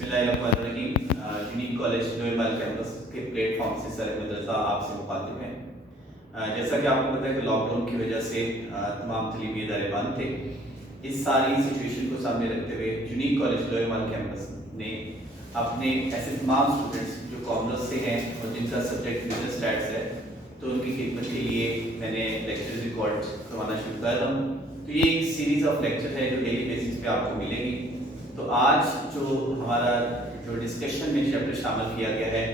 बिस्मिल्लाहिर्रहमानिर्रहीम। Unique college नोएमल campus के platform से सर मदरसा आपसे मुखातिब हैं। जैसा कि आपको पता है कि लॉकडाउन की वजह से तमाम तलीमी इदारे बंद थे। इस सारी सिचुएशन को सामने रखते हुए यूनिक कॉलेज नोएमल कैंपस ने अपने ऐसे तमाम स्टूडेंट्स जो कॉमर्स से हैं और जिनका सब्जेक्ट बिजनेस स्टैट्स है, तो उनकी खिदमत के लिए मैंने लेक्चर रिकॉर्ड करवाना शुरू कर रहा हूँ। तो ये एक सीरीज ऑफ लेक्चर है जो डेली बेसिस पे आपको मिलेगी। तो आज जो हमारा डिस्कशन में चैप्टर शामिल किया गया है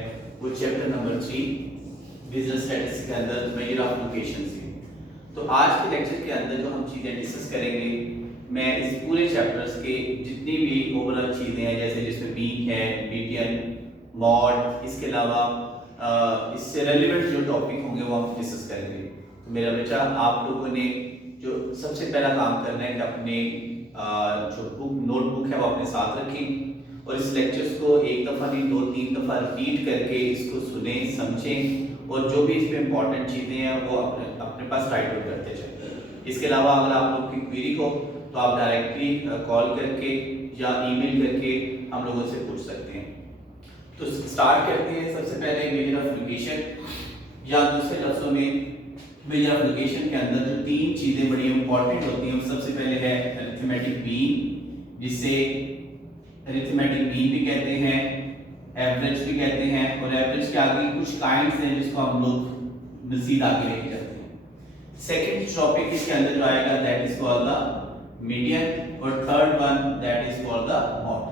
वो चैप्टर नंबर 3 बिजनेस स्टैटिस्टिक्स के अंदर मेजर ऑफ लोकेशन से। तो आज के लेक्चर के अंदर जो हम चीज़ें डिस्कस करेंगे, मैं इस पूरे चैप्टर्स के जितनी भी ओवरऑल चीज़ें हैं, जैसे जिसमें मीन है, मीडियन, मॉड, इसके अलावा इससे रेलिवेंट जो टॉपिक होंगे वो हम डिस्कस करेंगे। तो मेरा बच्चा, आप लोगों ने जो सबसे पहला काम करना है कि अपने जो नोटबुक है वो अपने साथ रखें और इस लेक्चर्स को एक दफ़ा नहीं 2-3 दफ़ा रिपीट करके इसको सुने, समझें और जो भी इसमें इंपॉर्टेंट चीज़ें हैं वो अपने पास राइट आउट करते चलें। इसके अलावा अगर आप लोग की क्वेरी हो तो आप डायरेक्टली कॉल करके या ईमेल करके हम लोगों से पूछ सकते हैं। तो स्टार्ट करते हैं। सबसे पहले मेजर ऑफ लोकेशन, या दूसरे लफ्ज़ों में मेजर ऑफ लोकेशन के अंदर जो 3 चीज़ें बड़ी इंपॉर्टेंट होती हैं, सबसे पहले है अरिथमेटिक मीन, जिसे अरिथमेटिक मीन भी कहते हैं, एवरेज भी कहते हैं, और एवरेज के आगे कुछ काइंड्स हैं जिसको हम लोग मज़ीद आगे लेके जाते हैं। सेकंड टॉपिक इसके अंदर जो आएगा that is called the median, और third one that is called the mode.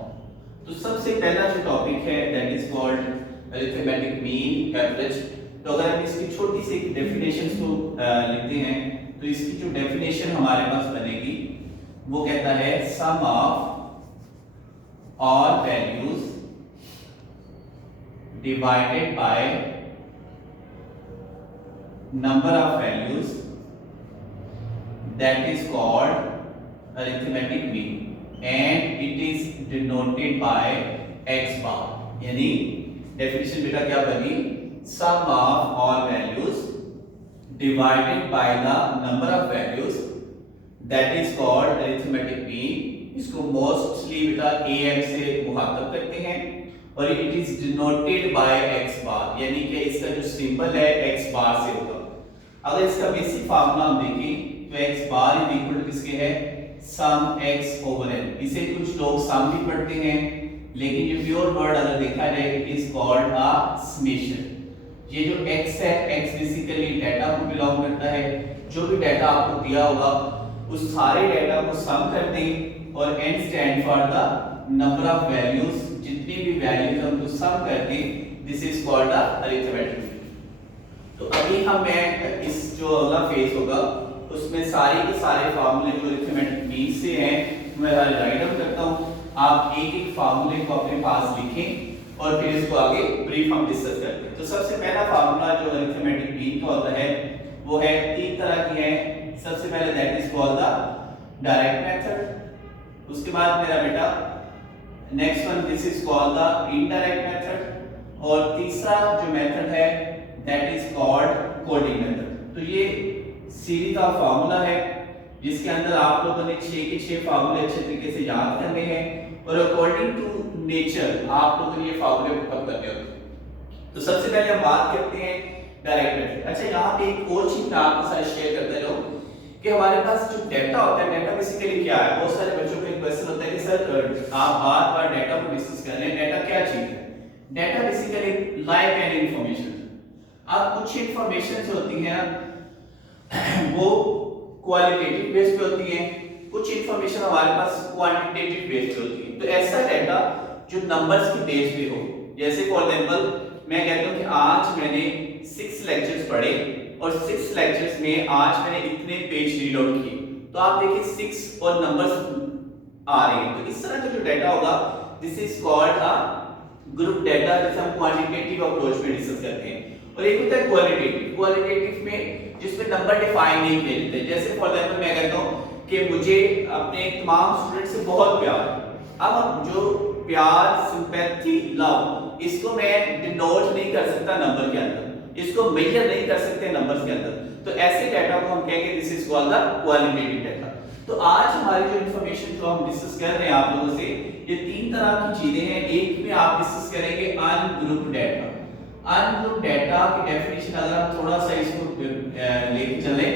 तो सबसे पहला जो टॉपिक है that is called arithmetic mean, average. तो अगर हम इसकी छोटी सी डेफिनेशंस को लिखते हैं तो इसकी जो डेफिनेशन हमारे पास बनेगी वो कहता है sum of all values divided by number of values that is called arithmetic mean and it is denoted by x bar. यानी डेफिनेशन बेटा क्या बनी, sum of all values divided by the number of values that is called arithmetic mean। इसको mostly बेटा am से मुखातब करते हैं और it is denoted by x bar, यानी कि इसका जो सिंबल है x बार से होगा। अगर इसका बेसिक फार्मूला हम देखें तो x bar is equal to किसके है, सम x ओवर n। इसे कुछ लोग सम भी पढ़ते हैं, लेकिन जो प्योर वर्ड अगर देखा जाए it is called a summation. ये जो x है, x बेसिकली डाटा को बिलोंग करता है। जो भी डाटा आपको दिया होगा उस सारे डाटा को सम कर दें और n stand for the number of values, जितनी भी वैल्यूज हम उनको सम कर दें, this is called the arithmetic. तो अभी हम इस जो अगला फेज होगा उसमें सारे के सारे फार्मूले जो अरिथमेटिक मीन से हैं मैं राइट डाउन करता हूं। आप एक एक फार्मूले को अपने पास लिखें और फिर इसको आगे ब्रीफ हम डिस्कस करते हैं। तो सबसे पहला फार्मूला जो अरिथमेटिक मीन का होता है वो है 3 तरह की है। सबसे पहले that is called the direct method, उसके बाद मेरा बेटा next one this is called the indirect method, और तीसरा जो मेथड है that is called coding method. तो ये सीरीज ऑफ फार्मूला है जिसके अंदर आप लोगों ने 6 के 6 फार्मूले अच्छे तरीके से याद करने हैं और अकॉर्डिंग टू नेचर आप लोगों ने ये फार्मूले को कब करने होते हैं। तो सबसे पहले हम बात करते हैं डायरेक्ट मेथड। अच्छा, यहाँ पे एक और चीज मैं आपके साथ शेयर करते रहूं कि हमारे पास जो डाटा होता है, डाटा बेसिकली क्या है। बहुत सारे बच्चों को एक क्वेश्चन होता है कि सर आप बार-बार डाटा को डिस्कस कर रहे हैं, डाटा क्या चीज है। Data basically live and information. अब कुछ इंफॉर्मेशन होती हैं वो क्वालिटेटिव बेस पे होती हैं, कुछ इंफॉर्मेशन हमारे पास क्वांटिटेटिव बेस पे होती है। तो ऐसा डाटा जो नंबर्स की बेस पे हो, जैसे फॉर एग्जांपल मैं कहता हूं कि आज मैंने 6 लेक्चर्स पढ़े और 6 लेक्चर्स में आज मैंने इतने पेज रीड आउट किए, तो आप देखिए 6 और नंबर्स आ रहे हैं। तो इस तरह का जो डाटा होगा this is called a group data, जिसे हम क्वांटिटेटिव अप्रोच में डिस्कस करते हैं। और एक होता है क्वालिटेटिव। क्वालिटेटिव में जिसमें नंबर डिफाइन नहीं किए जाते। जैसे फॉर एग्जांपल मैं कहता हूं कि मुझे अपने तमाम स्टूडेंट से बहुत प्यार है। अब जो प्यार, सिंपैथी, लव, इसको मैं डिनोट नहीं कर सकता नंबर के अंदर, इसको मेजर नहीं कर सकते नंबर्स के अंदर। तो ऐसे डाटा को हम कहेंगे this is called the qualitative data. तो आज हमारी जो इंफॉर्मेशन जो हम डिस्कस कर रहे हैं आप लोगों से, ये तीन तरह की चीजें हैं। एक में आप डिस्कस करेंगे अनग्रुप डाटा। अनग्रुप डाटा की डेफिनेशन अगर हम थोड़ा सा इसको लेके चले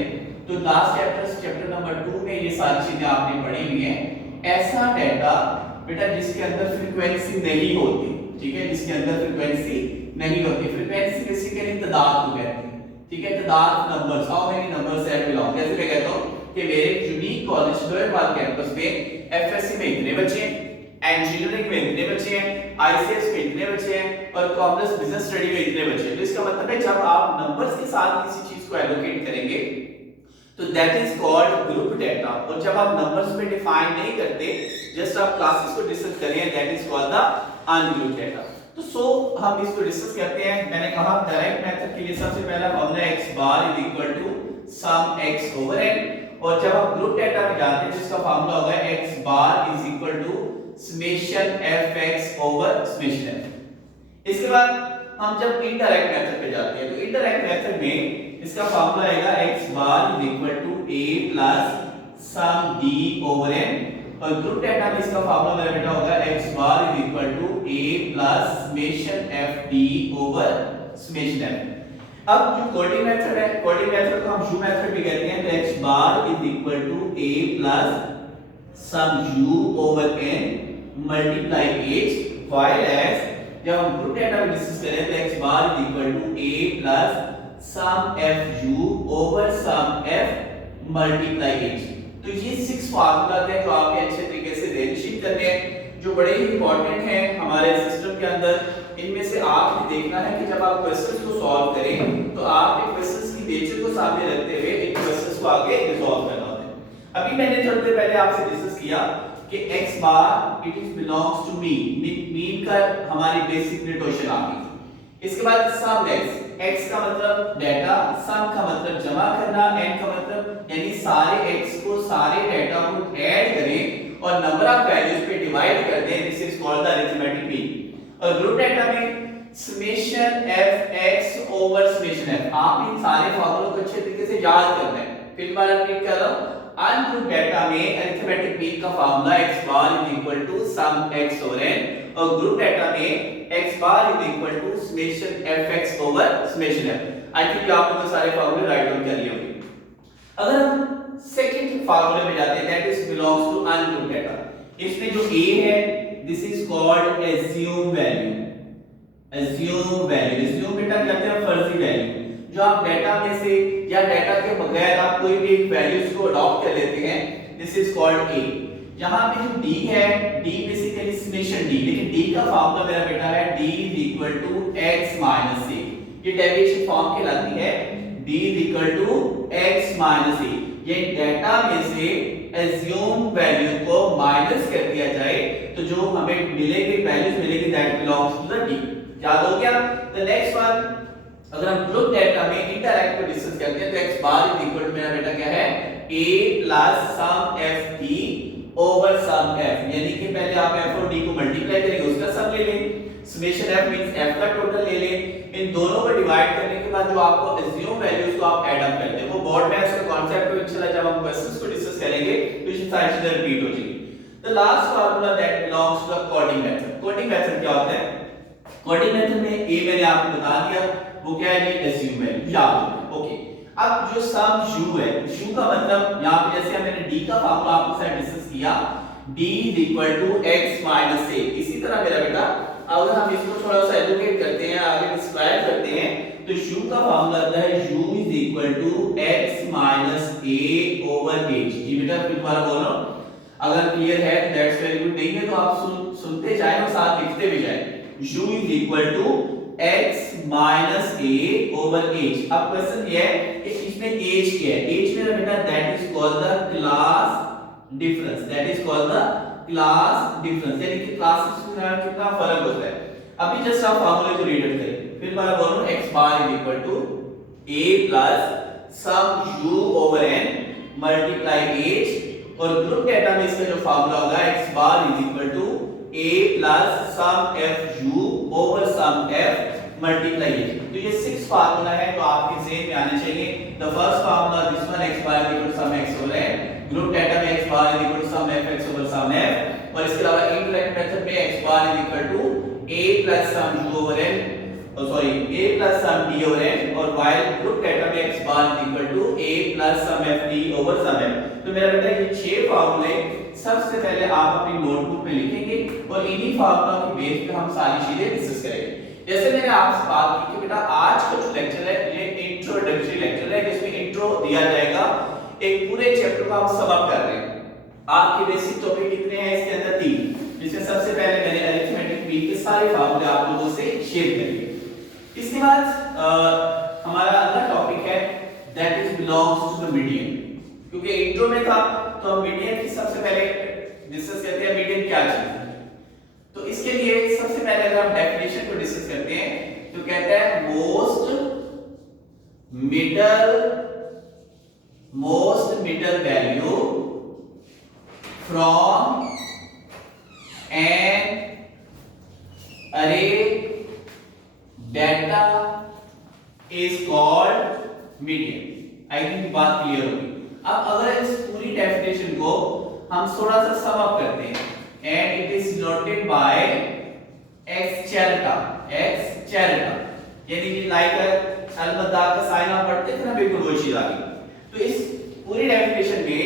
तो लास्ट चैप्टर नंबर 2 में ये सारी चीजें आपने पढ़ी हुई हैं। ऐसा डाटा बेटा जिसके अंदर फ्रीक्वेंसी नहीं होती, ठीक है, जिसके अंदर फ्रीक्वेंसी नहीं होती। फ्रीक्वेंसी बेसिकली तादाद को कहते हैं, ठीक है, तादाद numbers, how many numbers have belong. जैसे मैं कहता हूं कि मेरे यूनिक कॉलेज लोहरवाल कैंपस में एफएससी में इतने बच्चे हैं, इंजीनियरिंग में इतने बच्चे हैं, आईसीएस में इतने बच्चे हैं और कॉमर्स बिजनेस स्टडी में इतने बच्चे हैं। तो इसका मतलब है जब आप नंबर्स के साथ किसी चीज को एलोकेट करेंगे तो that is called group data. और जब आप नंबर्स में डिफाइन नहीं करते, जस्ट आप क्लासेस को डिस्कस करें, that is called the ungroup data. तो सो हम इसको डिस्कस करते हैं। मैंने कहा डायरेक्ट मेथड के लिए सबसे पहला formula x bar is equal to sum x over n, और जब आप ग्रुप डाटा में जाते हैं तो इसका फॉर्मूला होगा x bar is equal to summation fx over summation f। इसके बाद हम जब इनडायरेक्ट मेथड पे जाते हैं तो इनडायरेक्ट मेथड में इसका फार्मूला आएगा x bar is equal to a plus sum d over n, और ग्रुप डाटा में इसका फार्मूला मेरा बेटा होगा x bar is equal to a plus summation f d over summation f। अब जो कोडिंग मेथड है, कोडिंग मेथड को हम u मेथड भी कहते हैं, तो x bar is equal to a plus sum u over n multiply h, while as जब हम ग्रुप डाटा में डिस्कस करें तो x bar is equal to a plus sum fu over sum f multiply h। तो ये 6 formula हैं जो आपके अच्छे तरीके से रिलेशन करने हैं, जो बड़े ही इंपॉर्टेंट हैं हमारे सिस्टम के अंदर। इनमें से आपने देखना है कि जब आप क्वेश्चंस को सॉल्व करें तो आपके क्वेश्चंस की नेचर को सामने रखते हुए इन क्वेश्चंस को आगे रिजॉल्व करना होता है। अभी मैंने थोड़ी देर पहले आपसे डिस्कस किया कि x bar it is belongs to mean, mean का हमारी बेसिक नोटेशन आ गई। इसके बाद सम x का मतलब डाटा, सम का मतलब जमा करना, n का मतलब यानी सारे x को सारे डाटा को ऐड करें और नंबर ऑफ वैल्यूज पे डिवाइड कर दें, this is called the arithmetic mean. और ग्रुप डाटा में summation fx over summation f। आप इन सारे फार्मूलों को अच्छे तरीके से याद करना है। फिर बार रिपीट कर रहा हूं, अनग्रुप डाटा में अरिथमेटिक मीन का formula x bar is equal to sum x over n, और ग्रुप डाटा में x bar is equal to summation fx over summation f। I think आप लोगों ने सारे फार्मूले राइट डाउन कर लिए होंगे। अगर हम सेकंड फार्मूले में जाते हैं, that is belongs to ungroup data. इसमें जो a है this is called assume value. Assume value, assume बेटा कहते हैं फर्जी वैल्यू, जो आप डाटा में से या डाटा के बगैर आप कोई भी एक वैल्यूज को अडॉप्ट कर लेते हैं, दिस इज कॉल्ड a। यहां पे जो d है, d बेसिकली समेशन d, लेकिन d का फार्मूला मेरा बेटा है d is equal to x minus a। ये डेविएशन फॉर्म कहलाती है d is equal to x minus a। ये डाटा में से एज्यूम वैल्यू को माइनस कर दिया जाए तो जो हमें मिलेगी वैल्यूज मिलेगी that belongs to the d। याद हो गया? द नेक्स्ट वन, अगर हम ग्रुप डाटा में इंटरैक्ट को डिस्कस करते हैं तो x bar is equal to मेरा बेटा क्या है a plus sum f d over sum f, यानी कि पहले आप f और d को मल्टीप्लाई करेंगे, उसका सम ले लें, समेशन f मींस f का टोटल ले लें, इन दोनों को डिवाइड करने के बाद जो आपको एज्यूम वैल्यूज को आप ऐड अप कर दें। वो बोर्ड में इसका कांसेप्ट को इंशाल्लाह जब हम क्वेश्चंस को डिस्कस करेंगे तो ये सारी चीजें रिपीट हो जाएंगी। The last formula that belongs to the coding method. Coding method क्या होता है? कोडिंग मेथड में a मैंने आपको बता दिया वो क्या है, एज्यूम वैल्यू याद। ओके, अब जो सम u है, u का मतलब यहां पे जैसे मैंने d का फार्मूला आपके साथ डिस्कस किया, d is equal to x minus a। इसी तरह मेरा बेटा अगर हम इसको थोड़ा सा एलोकेट करते हैं, आगे डिस्क्राइब करते हैं, तो u का फार्मूला आता है u is equal to x minus a over h। जी बेटा फिर दोबारा बोलो, अगर क्लियर है तो दैट्स वेरी गुड, नहीं है तो आप सुनते जाएं और साथ लिखते भी जाएं। u is equal to x minus a over h। अब क्वेश्चन ये है कि इसमें h क्या है? h मेरा बेटा that is called the class difference, that is called the class difference, यानी कि क्लासेस में कितना फर्क होता है। अभी जस्ट आप फार्मूले को रीड आउट करें, फिर मैं बोलूं x bar is equal to a plus sum u over n multiply h, और ग्रुप डाटा में इसका जो फार्मूला होगा x bar is equal to a plus sum fu over sum f multiply h। तो ये 6 फार्मूला है तो आपके ज़हन में आने चाहिए। The first formula this one x bar equal to sum x over n, group data में x bar is equal to sum f x over sum f, और इसके अलावा इनडायरेक्ट मेथड में x bar is equal to a plus sum u over n, sorry a plus sum d over n, और while group data में x bar is equal to a plus sum f d over sum f। तो मेरा बेटा ये 6 फार्मूले सबसे पहले आप अपनी नोटबुक में लिखेंगे और इन्हीं फार्मूला की बेस पे हम सारी चीजें डिस्कस करेंगे। जैसे मैंने आपसे बात की कि बेटा आज का जो लेक्चर है ये इंट्रोडक्टरी लेक्चर है, जिसमें इंट्रो दिया जाएगा, एक पूरे चैप्टर को हम सम अप कर रहे हैं। आपके बेसिक टॉपिक कितने हैं इसके अंदर? 3, जिसमें सबसे पहले मैंने अरिथमेटिक मीन के सारे फार्मूले आप लोगों से शेयर करेंगे। इसके बाद हमारा अगला टॉपिक है that is belongs to the median, क्योंकि इंट्रो में था तो हम मीडियन की सबसे पहले डिस्कस करते हैं मीडियन क्या चीज है। तो इसके लिए सबसे पहले अगर हम डेफिनेशन को डिस्कस करते हैं तो कहते हैं most middle value from an array data is called median. I think बात क्लियर होगी। अब अगर इस पूरी डेफिनेशन को हम थोड़ा सा सम अप करते हैं, and it is noted by X चैरटा, यानी कि लाइक अलबत्ता का साइन आप पढ़ते थे ना, बिल्कुल वही चीज आ गई। तो इस पूरी डेफिनेशन में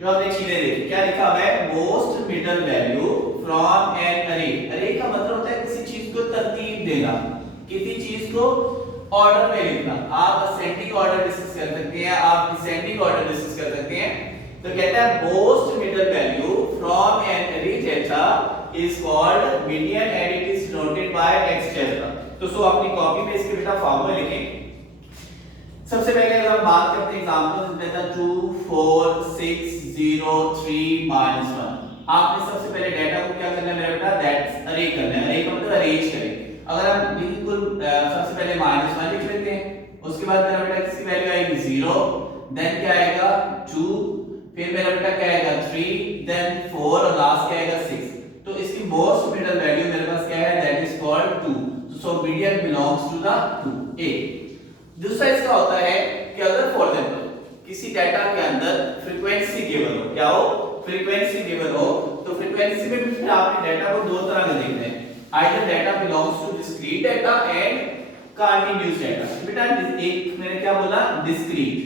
जो हमने चीजें देखी, क्या लिखा हुआ है? Most middle value from an array. Array का मतलब होता है किसी चीज को तरतीब देना, किसी चीज को ऑर्डर में लिखना। आप असेंडिंग ऑर्डर डिस्कस कर सकते हैं, आप डिसेंडिंग ऑर्डर डिस्कस कर सकते हैं। तो कहता है most middle value from an array data is called median and it is noted by X data. तो सो अपनी कॉपी में इसके बेटा फार्मूला लिखें। सबसे पहले अगर हम बात करते हैं एग्जांपल देता 2 4 6 0 3 -1। आपने सबसे पहले डाटा को क्या करना है मेरा बेटा? दैट्स अरे करना है। अरे का मतलब अरेंज करें। अगर हम बिल्कुल सबसे पहले -1 लिख लेते हैं, उसके बाद मेरा बेटा किसकी वैल्यू आएगी? 0, देन क्या आएगा? 2, फिर मेरा बेटा क्या आएगा? 3, देन 4 और लास्ट क्या आएगा? 6। तो इसकी मोस्ट मिडल वैल्यू मेरे पास क्या है? That is called 2। So median belongs to the 2 A. दूसरा इसका होता है कि अगर फॉर एग्जांपल किसी डाटा के अंदर फ्रीक्वेंसी गिवन हो, क्या हो? फ्रीक्वेंसी गिवन हो, तो फ्रीक्वेंसी में भी फिर आपने डाटा को दो तरह का देखना है, either data belongs to discrete data and continuous data. बेटा एक मैंने क्या बोला? डिस्क्रीट,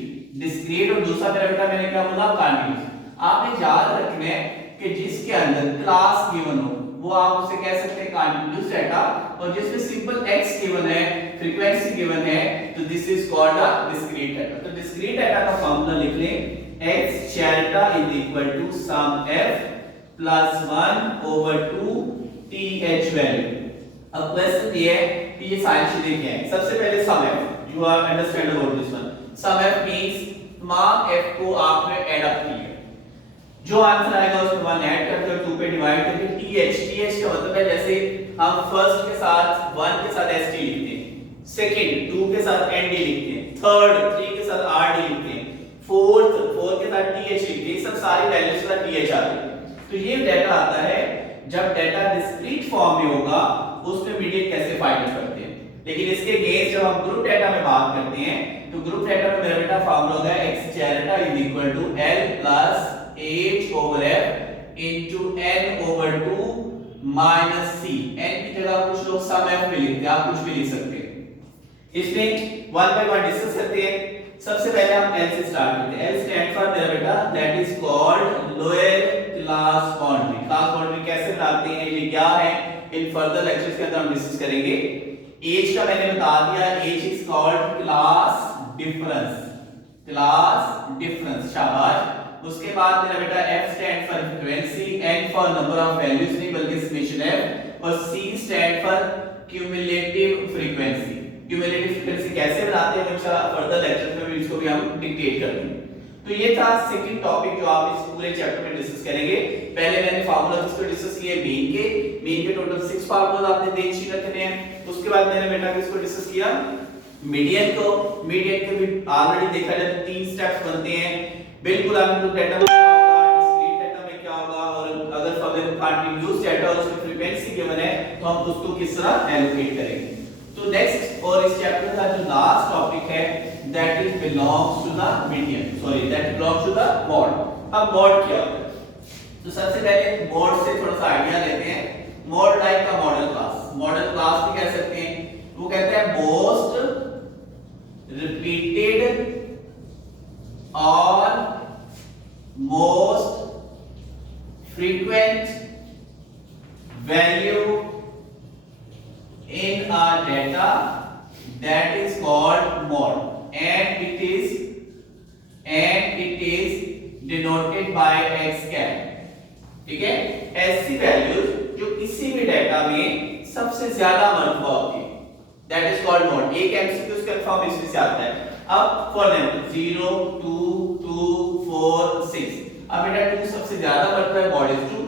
और दूसरा मेरा बेटा मैंने क्या बोला? कंटीन्यूअस। आपने याद रखना है कि जिसके अंदर क्लास गिवन हो वो आप उसे कह सकते हैं कंटीन्यूअस डाटा, और जिसमें सिंपल x गिवन है, फ्रीक्वेंसी गिवन है, तो this is called a discrete data. तो डिस्क्रीट डाटा का फार्मूला लिख लें, x चैरटा is equal to sum f plus 1 over 2 th value. अब क्वेश्चन ये है कि ये सारी चीजें क्या हैं? सबसे पहले sum f, you are understand about this one. Sum f means तमाम f को आपने ऐड अप किया, जो आंसर आएगा उसमें 1 ऐड करके और 2 पे डिवाइड करके th का मतलब है जैसे हम फर्स्ट के साथ 1 के साथ st लिखते हैं, सेकंड 2 के साथ nd लिखते हैं, थर्ड 3 के साथ rd लिखते हैं, फोर्थ 4 के साथ th लिखते हैं। ये सब सारी वैल्यूज का th आ रही है। तो ये डाटा आता है जब डाटा डिस्क्रीट फॉर्म में होगा, उसमें मीडियन कैसे फाइंड करते हैं। लेकिन इसके अगेंस्ट जब हम ग्रुप डाटा में बात करते हैं तो ग्रुप डाटा में मेरा बेटा फार्मूला होगा x चैरटा is equal to l plus h over f into n over 2 minus c। n की जगह कुछ लोग सम f में लिखते हैं, आप कुछ भी लिख सकते हैं। इसमें वन बाय वन डिस्कस करते हैं। सबसे पहले हम l से स्टार्ट करते हैं। l स्टैंड फॉर मेरा बेटा that is called lower class boundary. Class boundary कैसे बनाते हैं, ये क्या है, इन फर्दर लेक्चर्स के अंदर हम डिस्कस करेंगे। एज का मैंने बता दिया, as is called class difference, शाबाश। उसके बाद मेरा बेटा f stand for frequency, n for number of values नहीं बल्कि समेशन f, और c stand for cumulative frequency. Cumulative frequency कैसे बनाते हैं इंशाल्लाह फर्दर लेक्चर में भी इसको भी हम डिटेल करेंगे। तो ये था सेकंड टॉपिक जो आप इस पूरे चैप्टर में डिस्कस करेंगे। पहले मैंने फार्मूला किसको डिस्कस किए? मीन के टोटल 6 फार्मूलाज आपने देख शीट रखने हैं। उसके बाद मैंने बेटा किसको डिस्कस किया? मीडियन को। मीडियन के भी ऑलरेडी देखा जाए तो 3 स्टेप्स बनते हैं। बिल्कुल आप ग्रुप डाटा में क्या होगा, डिस्क्रीट डाटा में क्या होगा, और अगर फॉर कंटीन्यूअस डाटा और उसकी फ्रीक्वेंसी गिवन है तो हम उसको किस तरह एलोकेट करेंगे। तो नेक्स्ट और इस चैप्टर का जो लास्ट टॉपिक है that is belongs to the median, sorry that belongs to the mode. अब मॉड क्या होता है? तो सबसे पहले मॉड से थोड़ा सा आइडिया लेते हैं। मॉड टाइप का मॉडल क्लास, मॉडल क्लास भी कह सकते हैं। वो कहते हैं मोस्ट रिपीटेड और most frequent value in a data, that is called mod, and it is denoted by x cap। ठीक है, ऐसी वैल्यूज जो किसी भी डाटा में सबसे ज्यादा मर्तबा होती है, that is called mod। एक एमसीक्यू कंफर्म इसमें से आता है। अब फॉर एग्जांपल 0 2 2 4 6, अब बेटा 2 सबसे ज्यादा मर्तबा है, mod is 2।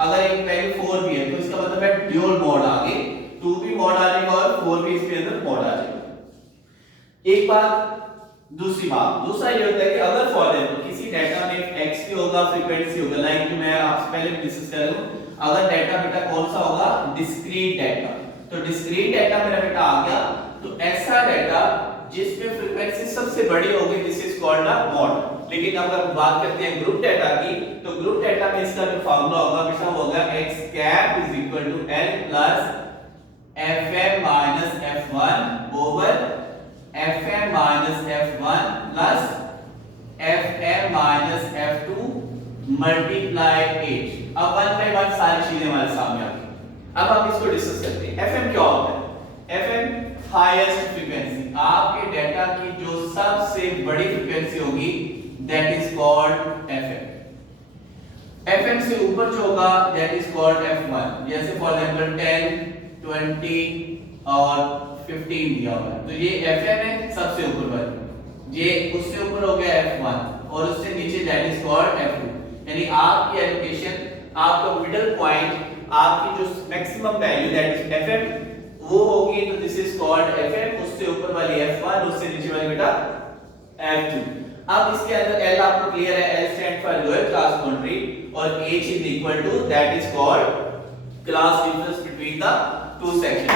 अगर एक वैल्यू 4 भी है तो इसका मतलब है ड्यूल मॉड आगे 2 भी मॉड आ जाएगा और 4 भी इसके अंदर मॉड आ जाएगा। एक बात। दूसरा ये होता है कि अगर फॉर एग्जांपल किसी डाटा में एक्स भी होगा, फ्रीक्वेंसी होगा, लाइक जो मैं आपसे पहले भी डिस्कस कर रहा हूं, अगर डाटा बेटा कौन सा होगा, डिस्क्रीट डाटा, तो डिस्क्रीट डाटा मेरा बेटा आ गया, तो ऐसा डाटा जिसमें फ्रीक्वेंसी सबसे बड़ी होगी, this is called a mod. लेकिन अगर बात करते हैं ग्रुप डाटा की, तो ग्रुप डाटा में इसका जो फार्मूला होगा बेटा होगा x cap is equal to l plus fm minus f1 over fm minus f1 plus fm minus f2 multiply 8। अब 1 बाय 1 सारी चीजें हमारे सामने आ गई। अब हम इसको डिस्कस करते हैं। fm क्या होता है? fm हाईएस्ट फ्रीक्वेंसी, आपके डाटा की जो सबसे बड़ी फ्रीक्वेंसी होगी, that is called fm। fm से ऊपर जो होगा that is called f1। जैसे फॉर एग्जांपल 10 20 और 15 दिया हुआ है, तो ये fm है सबसे ऊपर वाला, ये उससे ऊपर हो गया f1 और उससे नीचे that is called f2। यानी आपकी एलोकेशन, आपका मिडिल पॉइंट, आपकी जो maximum value that is fm वो होगी, तो दिस इज कॉल्ड fm। उससे ऊपर वाली f1, उससे नीचे वाली बेटा f2। अब इसके अंदर L आपको क्लियर है, L stand for lower class boundary और H is equal to that is called class difference between the two section.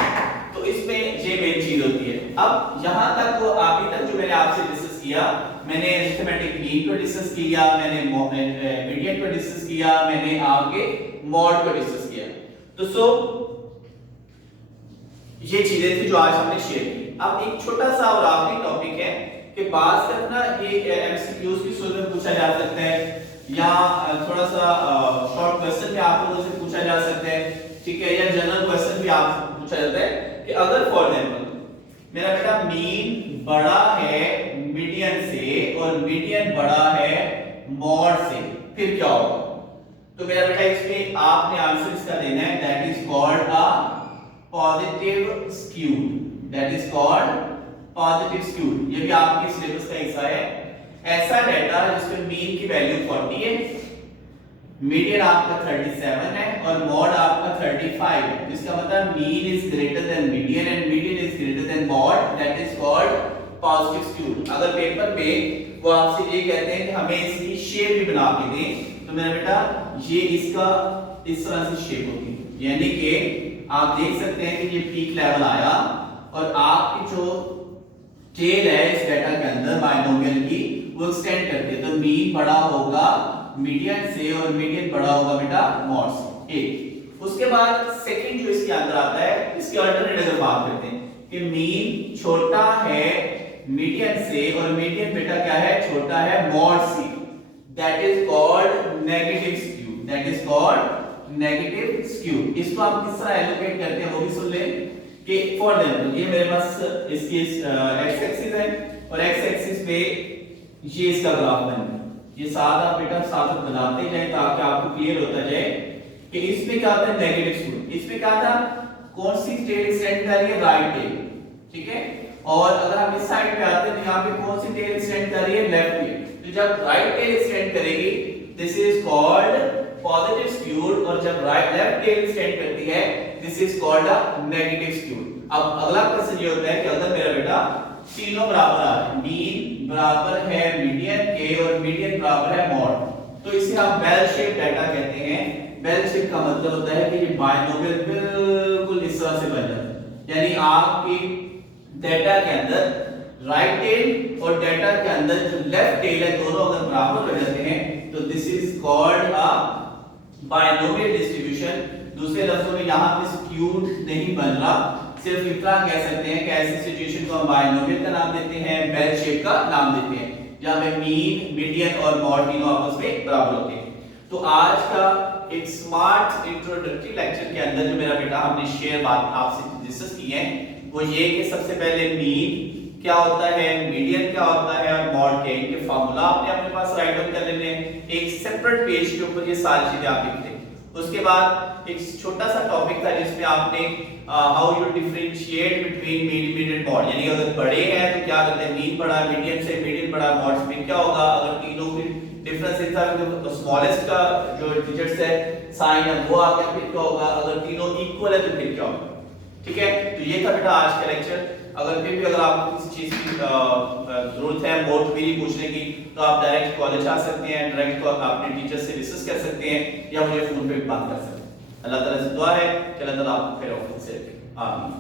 तो इसमें ये मेन चीज होती है। अब यहां तक वो अभी तक जो मैंने आपसे डिस्कस किया, मैंने अरिथमेटिक मीन को डिस्कस किया, मैंने मीडियन को डिस्कस किया, मैंने आपके मॉड को डिस्कस किया। तो सो ये चीजें थी जो आज हमने शेयर की। अब एक छोटा सा और आखिरी टॉपिक है कि बात करना, ये एमसीक्यूज की सूरत में पूछा जा सकता है या थोड़ा सा शॉर्ट क्वेश्चन भी आप लोगों से पूछा जा सकता है, ठीक है, या जनरल क्वेश्चन भी आप पूछा जाता है कि अगर फॉर एग्जांपल मेरा बेटा मीन बड़ा है मीडियन से और मीडियन बड़ा है मॉड से, फिर क्या होगा? तो मेरा बेटा इसमें आपने आंसर इसका देना है, that is called a positive skew, that is called positive skew. ये भी आपके सिलेबस का हिस्सा है। ऐसा डाटा जिसमें मीन की वैल्यू 40 है, मीडियन आपका 37 है और मॉड आपका 35 है, जिसका मतलब mean is greater than median and median is greater than mod, that is called positive skew. अगर पेपर में वो आपसे ये कहते हैं कि हमें इसकी शेप भी बना के दें, तो मेरा बेटा ये इसका इस तरह से शेप होगी, यानी कि आप देख सकते हैं कि ये पीक लेवल आया और आपकी जो टेल है इस डाटा के अंदर बायनोमियल की वो एक्सटेंड करती है, तो मीन बड़ा होगा मीडियन से और मीडियन बड़ा होगा बेटा मॉड से। एक उसके बाद सेकंड जो इसके अंदर आता है, इसके अल्टरनेट अगर बात करते हैं कि मीन छोटा है मीडियन से और मीडियन बेटा क्या है, छोटा है मॉड से, that is called negative skew, that is called negative skew. इसको आप किस तरह एलोकेट करते हैं वो भी सुन लें कि फॉर एग्जांपल ये मेरे पास इसकी एक्स एक्सिस है और एक्स एक्सिस पे ये इसका ग्राफ बन गया। ये साथ आप बेटा साथ बनाते जाएं ताकि आपको क्लियर होता जाए कि इसमें क्या होता है नेगेटिव स्क्यू। इसमें क्या था, कौन सी टेल एक्सटेंड कर रही है, राइट टेल, ठीक है, और अगर हम इस साइड पे आते हैं तो यहाँ पे कौन सी टेल एक्सटेंड कर रही है, लेफ्ट टेल। तो जब राइट टेल एक्सटेंड करेगी this is called positive skewed और जब राइट लेफ्ट टेल एक्सटेंड करती है this is called a negative skewed. अब अगला क्वेश्चन ये होता है कि अगर मेरा बेटा तीनों बराबर आ रहे हैं, मीन बराबर है मीडियन के और मीडियन बराबर है मॉड, तो इसे हम बेल शेप डाटा कहते हैं। बेल शेप का मतलब होता है कि ये बायनोमियल बिल्कुल इस तरह से बन जाता है, यानी आपके डाटा के अंदर राइट टेल और डाटा के अंदर जो लेफ्ट टेल है दोनों अगर बराबर हो जाते हैं तो this is called a binomial distribution. दूसरे लफ्जों में यहाँ पे स्क्यूड नहीं बन रहा, सिर्फ इतना कह सकते हैं कि ऐसी सिचुएशन को हम बायनोमियल का नाम देते हैं, बेल शेप का नाम देते हैं, जहां पे मीन, मीडियन और मॉड तीनों आपस में बराबर होते हैं। तो आज का एक स्मार्ट इंट्रोडक्टरी लेक्चर के अंदर जो मेरा बेटा हमने शेयर बात आपसे डिस्कस की है वो ये कि सबसे पहले मीन क्या होता है, मीडियन क्या होता है और मॉड क्या है, इनके फार्मूला आपने अपने पास राइट डाउन कर लेने हैं एक सेपरेट पेज के ऊपर, ये सारी चीजें आप लिख दें। उसके बाद एक छोटा सा टॉपिक था जिसमें आपने how you differentiate between mean and mod, यानी अगर बड़े हैं तो क्या करते हैं, मीन बड़ा, मीडियन से मीडियन बड़ा, मॉड से क्या होगा, अगर तीनों की डिफरेंस इतना तो स्मॉलेस्ट का जो डिजिट्स है साइन है वो आ गया, फिर क्या होगा, अगर तीनों इक्वल है तो फिर क्या होगा। ठीक है, तो ये था बेटा आज का लेक्चर। अगर फिर भी अगर आपको किसी चीज की जरूरत है मोर क्वेरी पूछने की तो आप डायरेक्ट कॉलेज आ सकते हैं, डायरेक्ट तो अपने टीचर से डिस्कस कर सकते हैं या मुझे फोन पे भी बात कर सकते हैं। अल्लाह ताला से दुआ है कि अल्लाह ताला आपको खैर औक़ियत से रखे। आमीन।